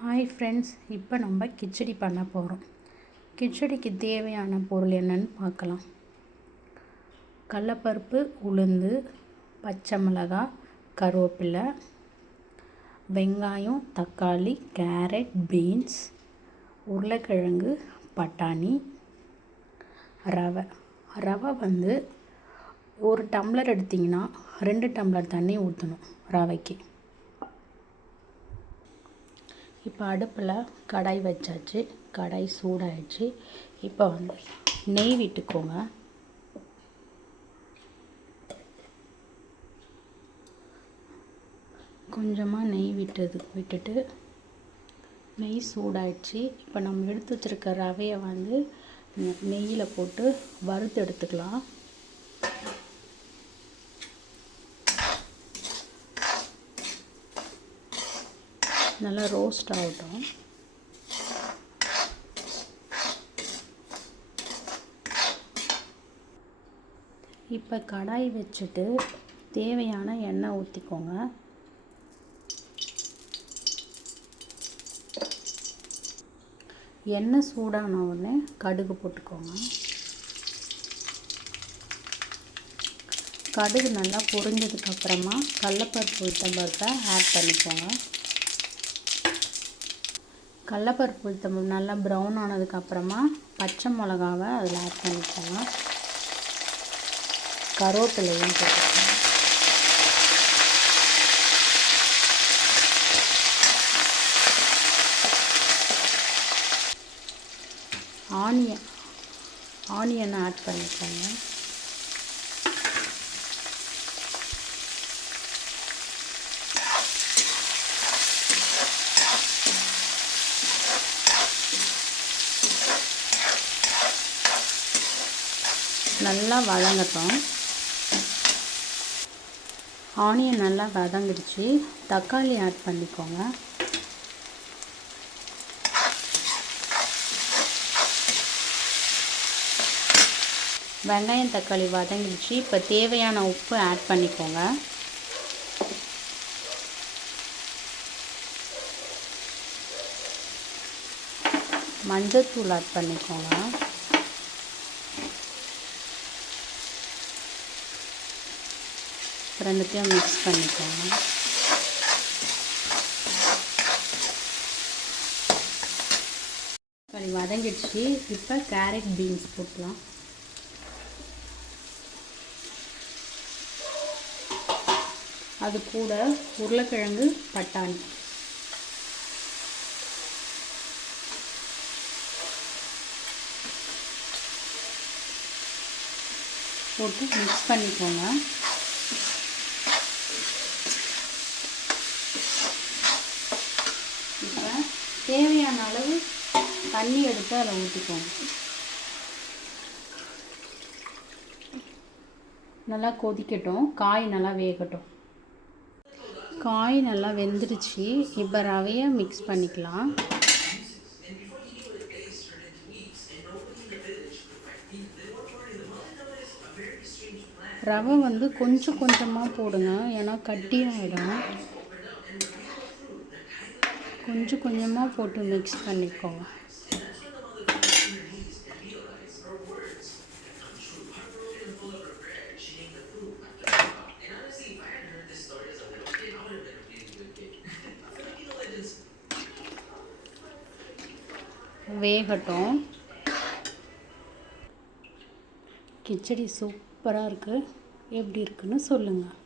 Hi friends, இப்போ நம்ம கிச்சடி பண்ண போகிறோம். கிச்சடிக்கு தேவையான பொருள் என்னன்னு பார்க்கலாம். கடலைப்பருப்பு, உளுந்து, பச்சை மிளகாய், கருவேப்பிலை, வெங்காயம், தக்காளி, கேரட், பீன்ஸ், உருளைக்கிழங்கு, பட்டாணி, ரவை வந்து ஒரு டம்ளர் எடுத்திங்கன்னா 2 டம்ளர் தண்ணி ஊற்றணும் ரவைக்கு. இப்போ அடுப்பில் கடாய் வச்சாச்சு. கடாய் சூடாயிடுச்சு. இப்போ வந்து நெய் விட்டுக்கோங்க. கொஞ்சமாக நெய் விட்டுட்டு நெய் சூடாயிடுச்சு. இப்போ நம்ம எடுத்து வச்சுருக்க ரவையை வந்து நெய்யில் போட்டு வறுத்து எடுத்துக்கலாம். நல்லா ரோஸ்ட் ஆகட்டும். இப்போ கடாய் வச்சுட்டு தேவையான எண்ணெய் ஊற்றிக்கோங்க. எண்ணெய் சூடான உடனே கடுகு போட்டுக்கோங்க. கடுகு நல்லா பொரிஞ்சதுக்கப்புறமா கடலைப்பருப்பு உளுத்தம்பருப்பை ஆட் பண்ணிக்கோங்க. கடலைப்பருப்பு உளுத்தம்பருப்பு நல்லா ப்ரௌன் ஆனதுக்கப்புறமா பச்சை மிளகாவை அதில் ஆட் பண்ணிக்கோங்க. கருவேப்பிலையும் போட்டுக்கோங்க. ஆனியனை ஆட் பண்ணிக்கோங்க. நல்லா வதங்கட்டும். ஆனியன் நல்லா வதங்கிடுச்சு. தக்காளி ஆட் பண்ணிக்கோங்க. வெங்காயம் தக்காளி வதங்கிடுச்சு. இப்போ தேவையான உப்பு ஆட் பண்ணிக்கோங்க. மஞ்சள்தூள் ஆட் பண்ணிக்கோங்க. ரெண்டுத்தையும் மிக்ஸ் பண்ணிக்கோங்க. தக்காளி வதங்கிடுச்சு. இப்போ கேரட் பீன்ஸ் போட்டுக்கலாம். அது கூட உருளைக்கிழங்கு, பட்டாணி போட்டு மிக்ஸ் பண்ணிக்கோங்க. இப்போ தேவையான அளவு தண்ணி எடுத்து அதில் ஊற்றிக்கோங்க. நல்லா கொதிக்கட்டும். காய் நல்லா வேகட்டும். காய் நல்லா வெந்துடுச்சு. இப்போ ரவையை மிக்ஸ் பண்ணிக்கலாம். ரவை வந்து கொஞ்சம் கொஞ்சமாக போடுங்க, ஏன்னா கட்டியாகிடும். கொஞ்சம் கொஞ்சமாக போட்டு மிக்ஸ் பண்ணிக்கோங்க. வேகட்டும். கிச்சடி சூப்பராக இருக்குது. எப்படி இருக்குன்னு சொல்லுங்கள்.